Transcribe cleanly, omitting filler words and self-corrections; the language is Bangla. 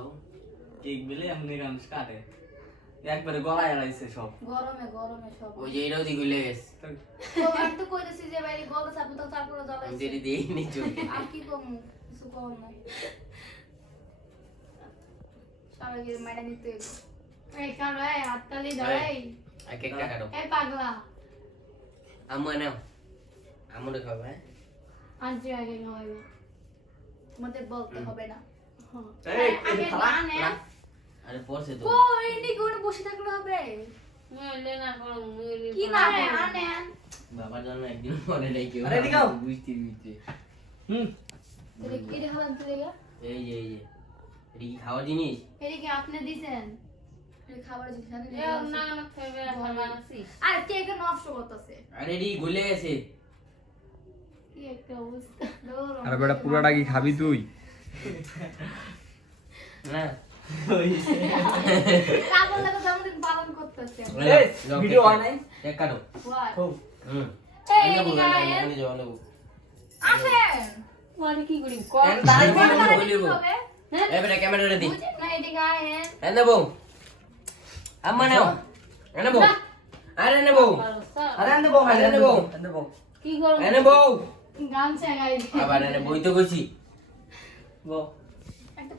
খাও কেক বিলে এমনি গামস কাটে একবারে গলায় লাইছে সব গরমে গরমে সব ওই যে এটাও দি গুলে গেছে তো আমি তো কইতেছি যে ভাই গলা চাপু তো তারপরে জ্বালাইছে দেরি দেই নি চোখে আর কি কম কিছু কম নাই সবাইকে মাইরা নিতে এই কারো এই হাততালি দাও এই আর কেকটা কাটো এই পাগলা আম্মু নাও আম্মু রে খাবে হ্যাঁ আনছি আগে খাওয়াইবে তোমাদের বলতে হবে না এই আগে খালা না নে আরে পড়ছে তো কই নি কোন বসে থাকলে হবে মুইলে না করো মুইলে কি না আনেন বাবার জন্য একদিন পরে নাই কেউ আরে এদিকে আও। বুঝতে মিটে হুম তাহলে কি রে হালান তুই গা এই যে এটা কি খাওয়া জিনিস এদিকে আপনি দিছেন খাবার জিনিস আনে এ না না খাবে বানাছি আর কেক নষ্ট করতেছে আরে রি গুলে গেছে কি একটা অবস্থা আরে বেটা পুরাটা কি খাবি তুই না কাপড় লাগা জন্মদিন পালন করতেছে এই ভিডিও হয় নাই এক কাটো ওয়াই খুব হুম এই আমি এদিকে বললাম আয়েন। আমি যাবো নেবো আসেন মানে কি করি তাই তাহলে বলি কি হবে? এবারে ক্যামেরাটা দি বুঝেন না এদিকে আয়েন এনে নেবো আম্মা নাও এনে নেবো আরে নেবো আরে আনতে বউ আরে নেবো আনতে বউ কি করব এনে নেবো গান চাগাই আবার এনে বই তো কইছি বউ একটা